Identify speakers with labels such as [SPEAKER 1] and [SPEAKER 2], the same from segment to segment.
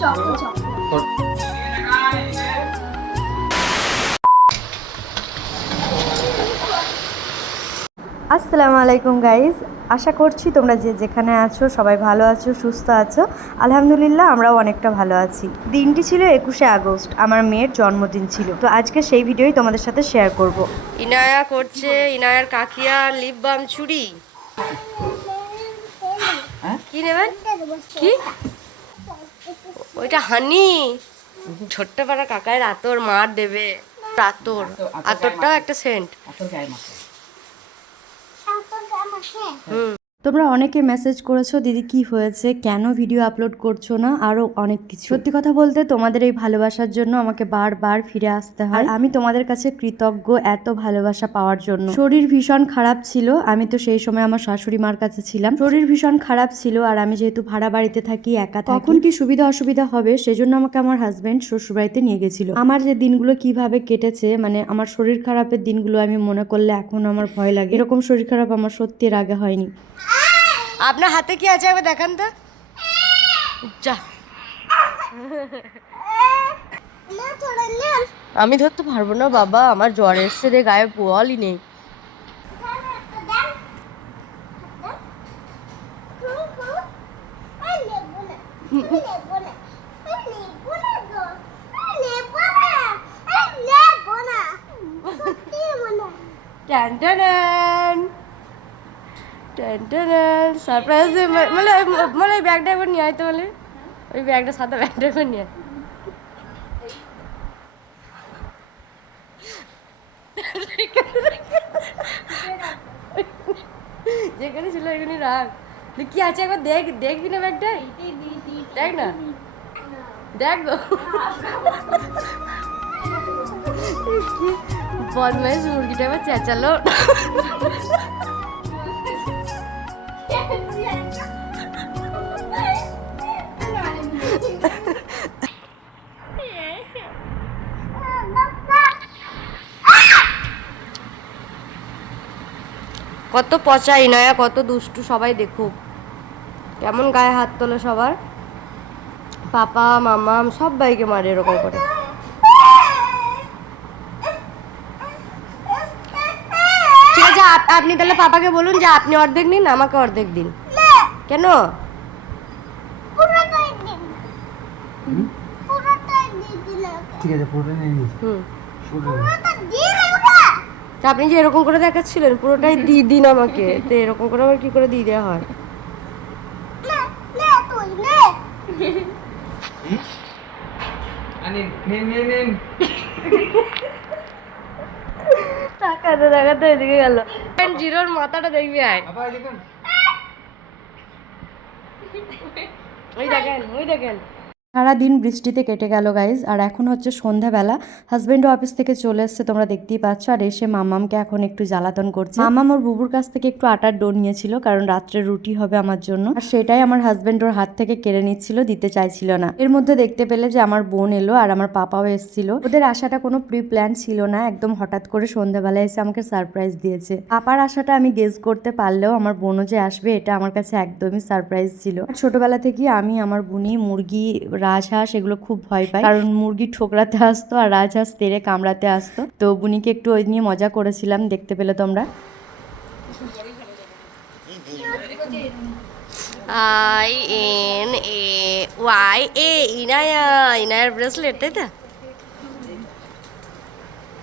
[SPEAKER 1] Choco choco
[SPEAKER 2] আসসালামু আলাইকুম guys আশা করছি তোমরা যে যেখানে আছো সবাই ভালো আছো সুস্থ আছো। আলহামদুলিল্লাহ আমরাও অনেকটা ভালো আছি। দিনটি ছিল একুশে আগস্ট আমার মেয়ের জন্মদিন ছিল। তো আজকে সেই ভিডিওই তোমাদের সাথে শেয়ার করব।
[SPEAKER 3] ইনায়া করছে ইনায়ার কাকিয়া লিপ বাম চুড়ি কি নেবেন? কি? ওইটা হানি। ছোট্ট পাড়া কাকায় আতর মার দেবে। আতর। আতরটাও একটা সেন্ট। হুম।
[SPEAKER 2] তোমরা অনেকে মেসেজ করেছ দিদি কি হয়েছে? কেন ভিডিও আপলোড করছ না? আরও অনেক কিছু। সত্যি কথা বলতে তোমাদের এই ভালোবাসার জন্য আমাকে বারবার ফিরে আসতে হয়। আমি তোমাদের কাছে কৃতজ্ঞ এত ভালোবাসা পাওয়ার জন্য। শরীর ভীষণ খারাপ ছিল আমি তো সেই সময় আমার শাশুড়ি মার কাছে ছিলাম। শরীর ভীষণ খারাপ ছিল আর আমি যেহেতু ভাড়া বাড়িতে থাকি একা থাকি কখন কি সুবিধা অসুবিধা হবে সেজন্য আমাকে আমার হাজবেন্ড শ্বশুরবাড়িতে নিয়ে গেছিল। আমার যে দিনগুলো কীভাবে কেটেছে মানে আমার শরীর খারাপের দিনগুলো আমি মনে করলে এখন আমার ভয় লাগে। এরকম শরীর খারাপ আমার সত্যি আগে হয়নি।
[SPEAKER 3] আপনার হাতে কি আছে একবার দেখান তো? যা। আমি ধরতে পারব না বাবা আমার জ্বর এসছে রে গায়ে পোয়ালই নেই। সারপ্রাইজ মানে মানে ওই ব্যাগটা একবার নিয়ে আয়তো বলে। ওই ব্যাগটা সাদা ব্যাগটা একবার নিয়ে। যেখানে ছিল ওইখানে রাখ। তুই কি আছে একবার দেখ দেখবি না ব্যাগটা দেখ না। দেখ গো। বদমাইশ মুরগিটা এবার চেঁচালো। কত পচাই নয়া, কত দুষ্টু সবাই দেখুক। কেমন গায়ে হাত তোলে সবার? পাপা মামাম সব বাইকে মারে এরকম করে ঠিক আছে আপ- আপনি তাহলে পাপাকে বলুন যে আপনি অর্ধেক নিন আমাকে অর্ধেক দিন। কেন?
[SPEAKER 4] ঠিক আছে পুরোটা নিয়ে নিস
[SPEAKER 3] তা আপনি যে এরকম করে দেখাচ্ছিলেন পুরোটাই দিয়ে দিন আমাকে। তো এরকম করে আবার কি করে দিয়ে দেওয়া হয়?
[SPEAKER 4] আনিন নিন নিন।
[SPEAKER 3] তাকাতে তাকাতে এদিকে গেল। জিরোর মাথাটা দেখবি আয়। ওই দেখেন ওই দেখেন।
[SPEAKER 2] সারাদিন বৃষ্টিতে কেটে গেল গাইজ আর এখন হচ্ছে সন্ধ্যাবেলা হাজব্যান্ড অফিস থেকে চলে এসছে, তোমরা দেখতেই পাচ্ছ। আর এসে মামামকে এখন একটু জ্বালাতন করছে। মামাম ওর বুবুর কাছ থেকে একটু আটার ডো নিয়েছিল, কারণ রাত্রে রুটি হবে আমার জন্য। আর সেটাই আমার হাজবেন্ড ওর হাত থেকে কেড়ে নিচ্ছিল, দিতে চাইছিল না। এর মধ্যে দেখতে পেলে যে আমার বোন এলো আর আমার পাপাও এসেছিল। ওদের আসাটা কোনো প্রি প্ল্যান ছিল না, একদম হঠাৎ করে সন্ধ্যাবেলা এসে আমাকে সারপ্রাইজ দিয়েছে। পাপার আশাটা আমি গেস করতে পারলেও আমার বোনও যে আসবে, এটা আমার কাছে একদমই সারপ্রাইজ ছিল। ছোটবেলা থেকে আমি, আমার বুনি মুরগি রাজহাঁস এগুলো খুব ভয় পায়। কারণ মুরগি ঠোকরাতে আসতো আর রাজহাঁস তেরে কামড়াতে আসতো। তো বুনিকে একটু ওই নিয়ে মজা করেছিলাম দেখতে পেলে তোমরা।
[SPEAKER 3] I N A Y A Inaya ইনায়ার bracelet তাই তো?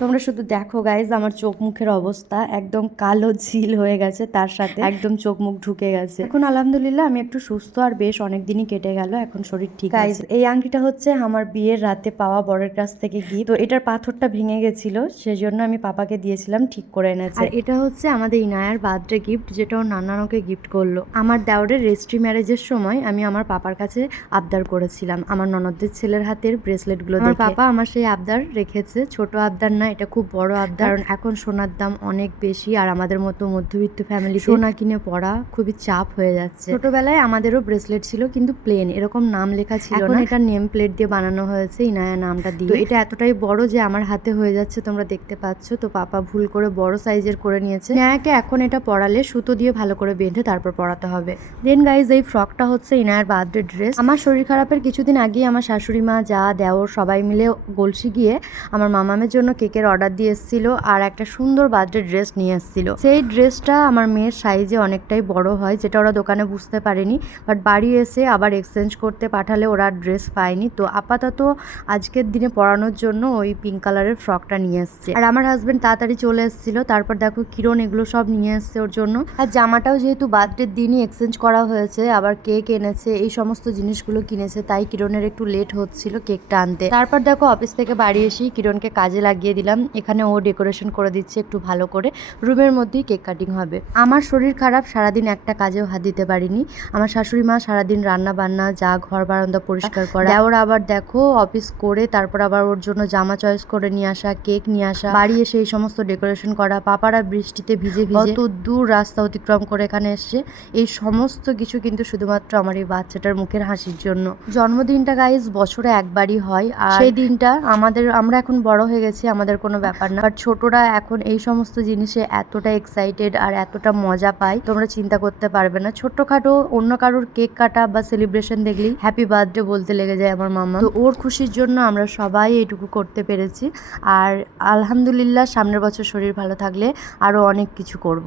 [SPEAKER 2] তোমরা শুধু দেখো গাইজ আমার চোখ মুখের অবস্থা একদম কালো ঝিল হয়ে গেছে তার সাথে। একদম চোখ মুখ ঢুকে গেছে। এখন আলহামদুলিল্লাহ আমি একটু সুস্থ আর বেশ অনেক দিনই কেটে গেল এখন শরীর ঠিক গাইজ এই আংটিটা হচ্ছে আমার বিয়ের রাতে পাওয়া বরের কাছ থেকে গিফট তো এটার পাথরটা ভেঙে গেছিল সেজন্য আমি পাপাকে দিয়েছিলাম ঠিক করে এনেছে। আর এটা হচ্ছে আমাদের ইনায়ার বার্থডে গিফট যেটা ওর নানান ওকে গিফট করল। আমার দেওরের রেজিস্ট্রি ম্যারেজের সময় আমি আমার পাপার কাছে আবদার করেছিলাম। আমার ননদের ছেলের হাতের ব্রেসলেটগুলো দেখে। পাপা আমার সেই আবদার রেখেছে ছোট আবদার না না এটা খুব বড় আবদার। কারণ এখন সোনার দাম অনেক বেশি আর আমাদের মতো মধ্যবিত্ত ফ্যামিলি সোনা কিনে পড়া খুবই চাপ হয়ে যাচ্ছে। ছোটবেলায় আমাদেরও ব্রেসলেট ছিল কিন্তু প্লেন এরকম নাম লেখা ছিল না। এটা নেম প্লেট দিয়ে বানানো হয়েছে ইনায়া নামটা দিয়ে। তো এটা এতটাই বড় যে আমার হাতে হয়ে যাচ্ছে তোমরা দেখতে পাচ্ছ। তো পাপা ভুল করে বড় সাইজের করে নিয়েছে। ইনায়াকে এখন এটা পড়ালে সুতো দিয়ে ভালো করে বেঁধে তারপর পড়াতে হবে। দেন গাইজ এই ফ্রকটা হচ্ছে ইনায়ার বার্থডে ড্রেস আমার শরীর খারাপের কিছুদিন আগেই আমার শাশুড়ি মা যা দেওর সবাই মিলে গলসি গিয়ে আমার মামামের জন্য কেকের অর্ডার দিয়ে এসেছিল আর একটা সুন্দর বার্থডে ড্রেস নিয়ে এসেছিল। সেই ড্রেসটা আমার মেয়ের সাইজে অনেকটাই বড় হয়, যেটা ওরা দোকানে বুঝতে পারেনি। বাট বাড়ি এসে আবার এক্সচেঞ্জ করতে পাঠালে ওরা ড্রেস পায়নি। তো আপাতত আজকের দিনে পরানোর জন্য ওই পিঙ্ক কালারের ফ্রকটা নিয়ে এসছে। আর আমার হাজব্যান্ড তাড়াতাড়ি চলে এসেছিল, তারপর দেখো কিরণ এগুলো সব নিয়ে এসছে ওর জন্য। আর জামাটাও যেহেতু বার্থডের দিনই এক্সচেঞ্জ করা হয়েছে, আবার কেক এনেছে, এই সমস্ত জিনিসগুলো কিনেছে, তাই কিরণের একটু লেট হচ্ছিল কেকটা আনতে। তারপর দেখো অফিস থেকে বাড়ি এসেই কিরণকে কাজে লাগিয়ে দিলাম। এখানে ও ডেকোরেশন করে দিচ্ছে একটু ভালো করে। রুমের মধ্যেই কেক কাটিং হবে। আমার শরীর খারাপ সারাদিন একটা কাজেও হাত দিতে পারিনি। আমার শাশুড়ি মা সারাদিন রান্না বান্না যা ঘর বারান্দা পরিষ্কার করা। দেওর আবার দেখো অফিস করে তারপর আবার ওর জন্য জামা চয়েস করে নিয়ে আসা কেক নিয়ে আসা। বাড়ি এসে এই সমস্ত ডেকোরেশন করা পাপারা বৃষ্টিতে ভিজে ভিজে। কত দূর রাস্তা অতিক্রম করে এখানে এসছে। এই সমস্ত কিছু কিন্তু শুধুমাত্র আমার এই বাচ্চাটার মুখের হাসির জন্য। জন্মদিনটা গাইজ বছরে একবারই হয়। আর সেই দিনটা আমাদের আমরা এখন বড় হয়ে গেছি আমাদের কোনো ব্যাপার না। আর ছোটরা এখন এই সমস্ত জিনিসে এতটা এক্সাইটেড আর এতটা মজা পায়, তোমরা চিন্তা করতে পারবে না। ছোট্টখাটো অন্য কারোর কেক কাটা বা সেলিব্রেশন দেখলেই হ্যাপি বার্থডে বলতে লেগে যায় আমার মামা। তো ওর খুশির জন্য আমরা সবাই এইটুকু করতে পেরেছি। আর আলহামদুলিল্লাহ সামনের বছর শরীর ভালো থাকলে আরও অনেক কিছু করব।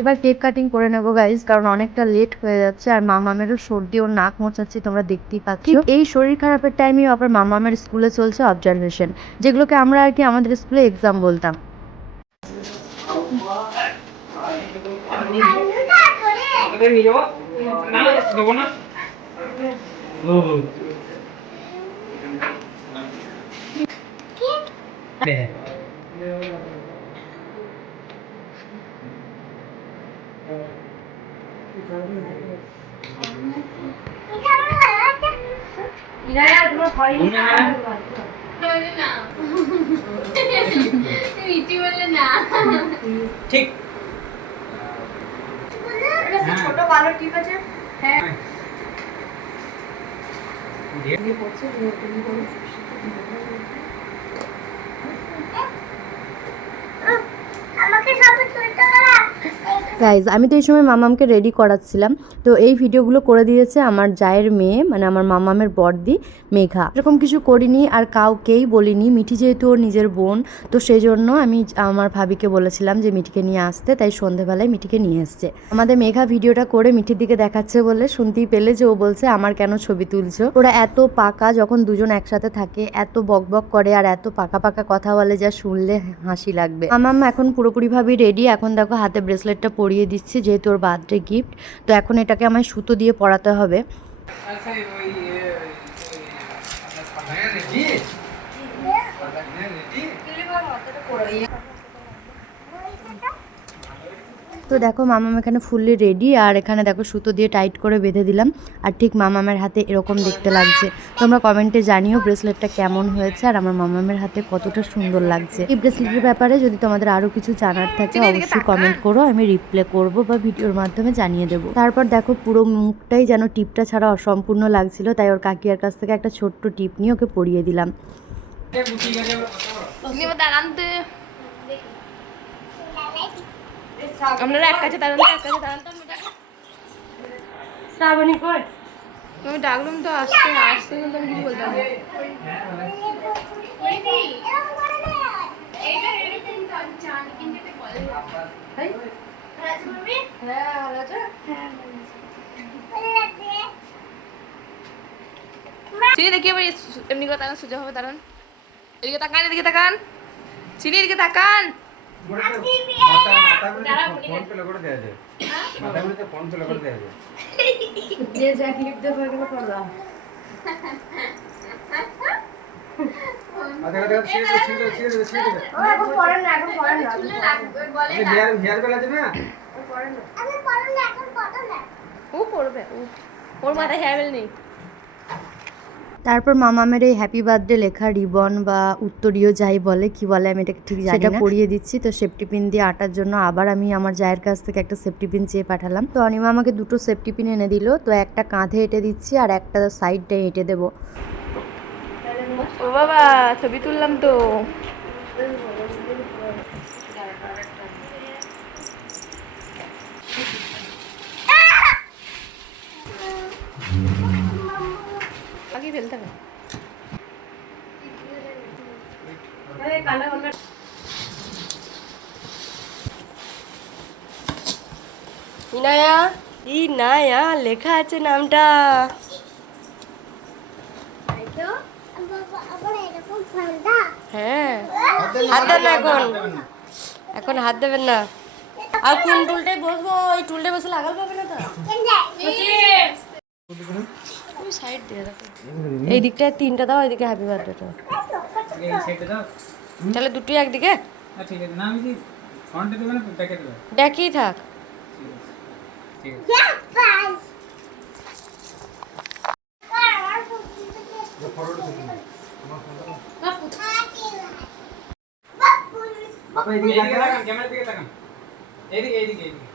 [SPEAKER 2] এবার কেক কাটিং করে নেব গাইজ কারণ অনেকটা লেট হয়ে যাচ্ছে আর মামামেরও সর্দি ও নাক মোচাচ্ছি তোমরা দেখতেই পাচ্ছ। এই শরীর খারাপের টাইমেও আবার মামামের স্কুলে চলছে অবজারভেশন যেগুলোকে আমরা আর কি আমাদের স্কুলে এক্সাম বলতাম।
[SPEAKER 4] নিয়ে যাব। না দেবো না ও দেখ ঠিক
[SPEAKER 3] ছোট ভালো ঠিক আছে
[SPEAKER 2] গাইজ আমি তো এই সময় মামামকে রেডি করাচ্ছিলাম। তো এই ভিডিওগুলো করে দিয়েছে আমার জায়ের মেয়ে মানে আমার মামামের বর্দি মেঘা। এরকম কিছু করিনি আর কাউকেই বলিনি। মিঠি যেহেতু ওর নিজের বোন, তো সেই জন্য আমি আমার ভাবিকে বলেছিলাম যে মিঠিকে নিয়ে আসতে, তাই সন্ধেবেলায় মিঠিকে নিয়ে এসছে। আমাদের মেঘা ভিডিওটা করে মিঠির দিকে দেখাচ্ছে বলে শুনতেই পেলে যে ও বলছে, আমার কেন ছবি তুলছো? ওরা এত পাকা যখন দুজন একসাথে থাকে, এত বকবক করে আর এত পাকা পাকা কথা বলে যা শুনলে হাসি লাগবে। মামাম এখন পুরোপুরিভাবে রেডি এখন দেখো হাতে ব্রেসলেটটা পরিয়ে দিচ্ছি, যেহেতু ওর বার্থডে গিফট, তো এখন এটাকে আমায় সুতো দিয়ে পরাতে হবে।
[SPEAKER 4] আচ্ছা ওই হ্যাঁ রেডি রেডি
[SPEAKER 2] তো দেখো মামাম এখানে ফুললি রেডি আর এখানে দেখো সুতো দিয়ে টাইট করে বেঁধে দিলাম। আর ঠিক মামামের হাতে এরকম দেখতে লাগছে। তোমরা কমেন্টে জানিও ব্রেসলেটটা কেমন হয়েছে আর আমার মামামের হাতে কতটা সুন্দর লাগছে। এই ব্রেসলেটের ব্যাপারে যদি তোমাদের আরও কিছু জানার থাকে অবশ্যই কমেন্ট করো আমি রিপ্লে করব বা ভিডিওর মাধ্যমে জানিয়ে দেবো। তারপর দেখো পুরো মুখটাই যেন টিপটা ছাড়া অসম্পূর্ণ লাগছিল তাই ওর কাকিয়ার কাছ থেকে একটা ছোট্ট টিপ নিয়ে ওকে পরিয়ে দিলাম
[SPEAKER 4] ঠিক আছে
[SPEAKER 3] আপনারা এক কাছে দাঁড়ান এক কাছে দাঁড়ান। শ্রাবণী কই?
[SPEAKER 1] আমি ডাকলাম তো আসতে আসতে কিন্তু আমি কিছু বলতাম।
[SPEAKER 3] হ্যাঁ
[SPEAKER 1] চিনি দেখি এবার এমনি করে তাকান সোজা হবে দাঁড়ান এদিকে তাকান এদিকে তাকান। চিনি এদিকে তাকান।
[SPEAKER 3] যে যা ক্লিপ দেবো এগুলো ও
[SPEAKER 1] পড়বে ওর মাথায় হেয়ার নেই।
[SPEAKER 2] তারপর মামা মামামের এই হ্যাপি বার্থডে লেখা রিবন বা উত্তরীয় যাই বলে কি বলে আমি এটাকে ঠিক জানি সেটা পরিয়ে দিচ্ছি তো সেফটি পিন দিয়ে আটার জন্য আবার আমি আমার জায়ের কাছ থেকে একটা সেফটি পিন চেয়ে পাঠালাম। তো অনিমা আমাকে দুটো সেফটি পিন এনে দিল তো একটা কাঁধে এঁটে দিচ্ছি আর একটা সাইডটা এঁটে দেবো।
[SPEAKER 1] ও বাবা ছবি তুললাম তো। আগে ফেলতে হবে।
[SPEAKER 3] ইনায়া লেখা আছে নামটা। হ্যাঁ। হাত দেন না এখন। এখন হাত দেবেন না। আর কোন টুলটাই বসবো? ওই টুলটাই বসে লাগাল পাবে না তো ওই সাইড দিয়ে দেখো। এই দিকটায় তিনটা দাও এদিকে হ্যাপি বার্থডেটা
[SPEAKER 4] দাও।
[SPEAKER 3] তাহলে দুটোই একদিকে?
[SPEAKER 4] হ্যাঁ
[SPEAKER 3] ডেকেই থাক।
[SPEAKER 4] ঠিক আছে। আপা এদিকে তাকান ক্যামেরার দিকে তাকান। এইদিকে এইদিকে এইদিকে।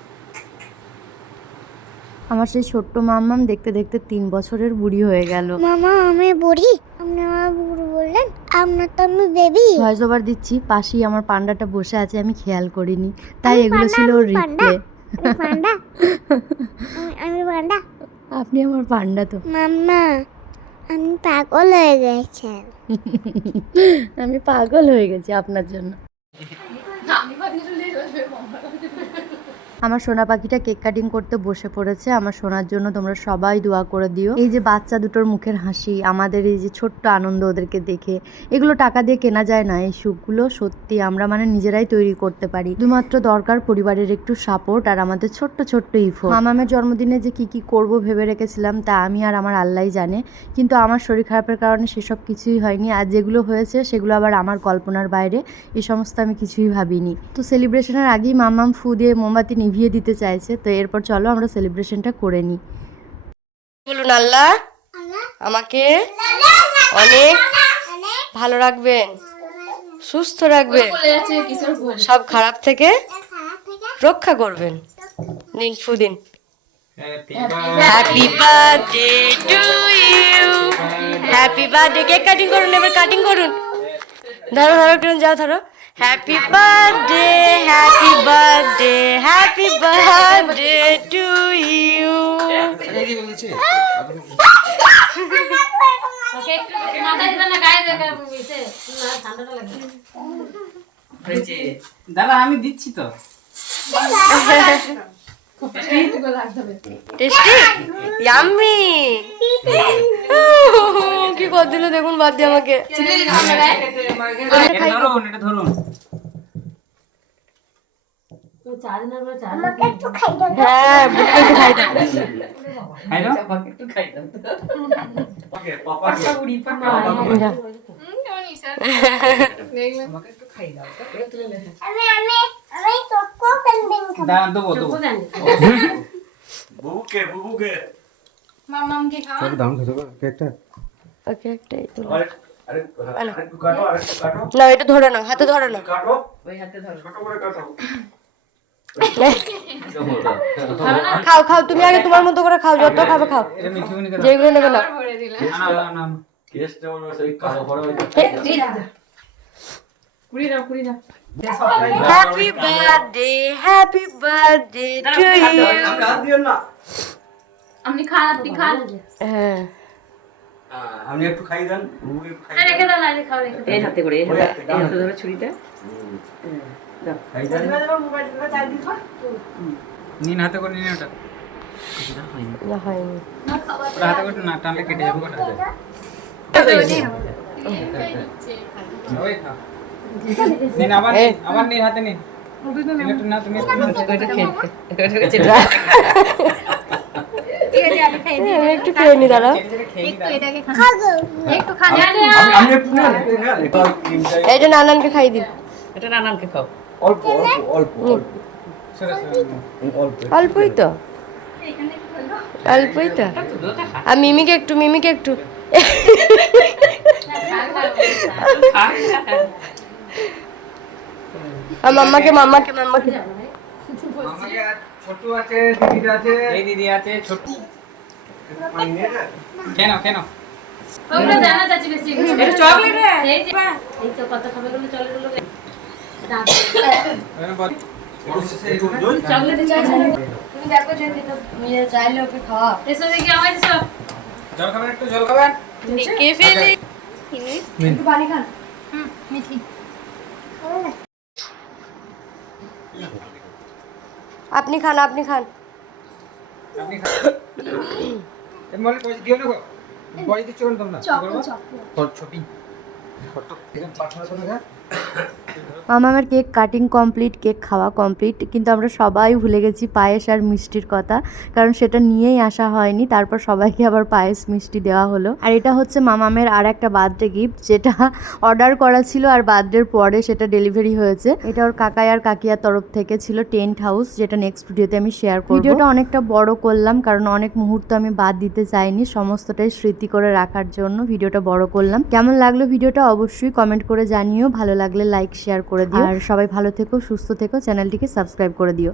[SPEAKER 2] আমার সেই ছোট্ট মাম্মাম দেখতে দেখতে তিন বছরের বুড়ি হয়ে গেল।
[SPEAKER 5] মামা আমি বুড়ি। আপনি আমার বুড়ি বললেন আপনার তো আমি বেবি
[SPEAKER 2] ভয়েস ওভার দিচ্ছি পাশেই আমার পান্ডাটা বসে আছে আমি খেয়াল করিনি। তাই এগুলো ছিল
[SPEAKER 5] পান্ডা,
[SPEAKER 2] রিপ্লে
[SPEAKER 5] আমি পান্ডা। আমি পান্ডা।
[SPEAKER 2] আপনি আমার পান্ডা তো।
[SPEAKER 5] মাম্মা আমি পাগল হয়ে গেছে।
[SPEAKER 2] আমি পাগল হয়ে গেছি আপনার জন্য। আমার সোনা পাখিটা কেক কাটিং করতে বসে পড়েছে। আমার সোনার জন্য তোমরা সবাই দোয়া করে দিও। এই যে বাচ্চা দুটোর মুখের হাসি, আমাদের এই যে ছোট্ট আনন্দ ওদেরকে দেখে, এগুলো টাকা দিয়ে কেনা যায় না। এই সুখগুলো সত্যি আমরা মানে নিজেরাই তৈরি করতে পারি। শুধুমাত্র দরকার পরিবারের একটু সাপোর্ট আর আমাদের ছোট্ট ছোট্ট ইফো মামামের জন্মদিনে যে কি কি করব ভেবে রেখেছিলাম, তা আমি আর আমার আল্লাহই জানে। কিন্তু আমার শরীর খারাপের কারণে সেসব কিছুই হয়নি। আর যেগুলো হয়েছে, সেগুলো আবার আমার কল্পনার বাইরে। এই সমস্ত আমি কিছুই ভাবিনি। তো সেলিব্রেশনের আগেই মামাম ফু দিয়ে মোমবাতি দিতে চাইছে, তো এরপর চলো আমরা সেলিব্রেশনটা করে নিই।
[SPEAKER 3] বলুন আল্লাহ, আমাকে অনেক ভালো রাখবেন, সুস্থ রাখবেন, সব খারাপ থেকে রক্ষা করবেন। নিন ফুদিন happy birthday to you happy birthday cake cutting করুন, এবার কাটিং করুন। ধরো ধরো, একটু যাও, ধরো। Happy birthday happy birthday happy birthday to you
[SPEAKER 4] দাদা আমি দিচ্ছি তো।
[SPEAKER 3] টেস্টি ইয়াম্মি কি করে দিল দেখুন বাদ দিয়ে আমাকে।
[SPEAKER 4] ধরুন এটা ধরুন।
[SPEAKER 3] হ্যাঁ না এটা ধরে নাও হাতে ধরে নাও।
[SPEAKER 6] কাটো। ওই হাতে ধরো। ছোট করে কাটো।
[SPEAKER 3] খাও খাও তুমি আগে তোমার মতো করে খাও যত খাবে খাও। যেগুলো নেবে না বার্থডে টু ইউ
[SPEAKER 6] হাত দিও না।
[SPEAKER 1] আপনি খান আপনি খান।
[SPEAKER 3] হ্যাঁ।
[SPEAKER 6] আপনি একটু খাই দেন
[SPEAKER 3] হ্যাঁ, রেখে দাও খাও রেখে
[SPEAKER 7] এই হাতে করে এই হাতে। ধরো ছুরিটা
[SPEAKER 6] খাই দেন
[SPEAKER 4] নিন হাতে করে নিন ওটা
[SPEAKER 3] না হয়নি
[SPEAKER 4] হাতে করে না টানলে কেটে যাবে ওটা ওই খা নিন আবার নিন আবার নিন হাতে নিন একটু না তুমি একটু
[SPEAKER 7] খেয়ে
[SPEAKER 3] আমি একটু খেয়ে নি দাঁড়া
[SPEAKER 6] একটু একটু
[SPEAKER 3] নানানকে খাই দিন
[SPEAKER 7] এটা নানানকে খাও।
[SPEAKER 6] অল্প অল্প অল্প অল্প।
[SPEAKER 4] সরে সরে
[SPEAKER 6] অল্প
[SPEAKER 3] অল্পই তো। অল্পই তো। আর মিমিকে একটু মিমিকে একটু। আর মাম্মাকে মাম্মাকে মাম্মাকে।
[SPEAKER 4] ছোট আছে দিদি আছে। এই দিদি আছে ছোট। কেন কেন?
[SPEAKER 1] এটা চকলেট রে।
[SPEAKER 4] ওখানে বল।
[SPEAKER 3] তুমি দেখো যদি তো চাইলে ওকে খাওয়া।
[SPEAKER 4] জল খাবেন একটু জল খাবেন?
[SPEAKER 1] কে ফেলে
[SPEAKER 3] একটু পানি খান। আপনি খান আপনি খান।
[SPEAKER 4] আপনি খান। বলে পয়সা দিও না গো পয়সা দিচ্ছ কেন তোমরা। কি করব? ছোট ছোটি করে
[SPEAKER 2] মামামের কেক কাটিং কমপ্লিট, কেক খাওয়া কমপ্লিট, কিন্তু আমরা সবাই ভুলে গেছি পায়েস আর মিষ্টির কথা, কারণ সেটা নিয়েই আসা হয়নি, তারপর সবাইকে আবার পায়েস মিষ্টি দেওয়া হলো। আর এটা হচ্ছে মামামের আর একটা বার্থডে গিফট, যেটা অর্ডার করা ছিল আর বার্থডের পরে সেটা ডেলিভারি হয়েছে। এটা ওর কাকাই আর কাকিয়ার তরফ থেকে ছিল টেন্ট হাউস, যেটা নেক্সট ভিডিওতে আমি শেয়ার করব। ভিডিওটা অনেকটা বড় করলাম, কারণ অনেক মুহূর্ত আমি বাদ দিতে চাইনি সমস্তটাই স্মৃতি করে রাখার জন্য ভিডিওটা বড় করলাম। কেমন লাগল ভিডিওটা অবশ্যই কমেন্ট করে জানিও, ভালো লাগলে লাইক শেয়ার করে দিও। আর সবাই ভালো থেকো সুস্থ থেকো চ্যানেলটিকে সাবস্ক্রাইব করে দিও।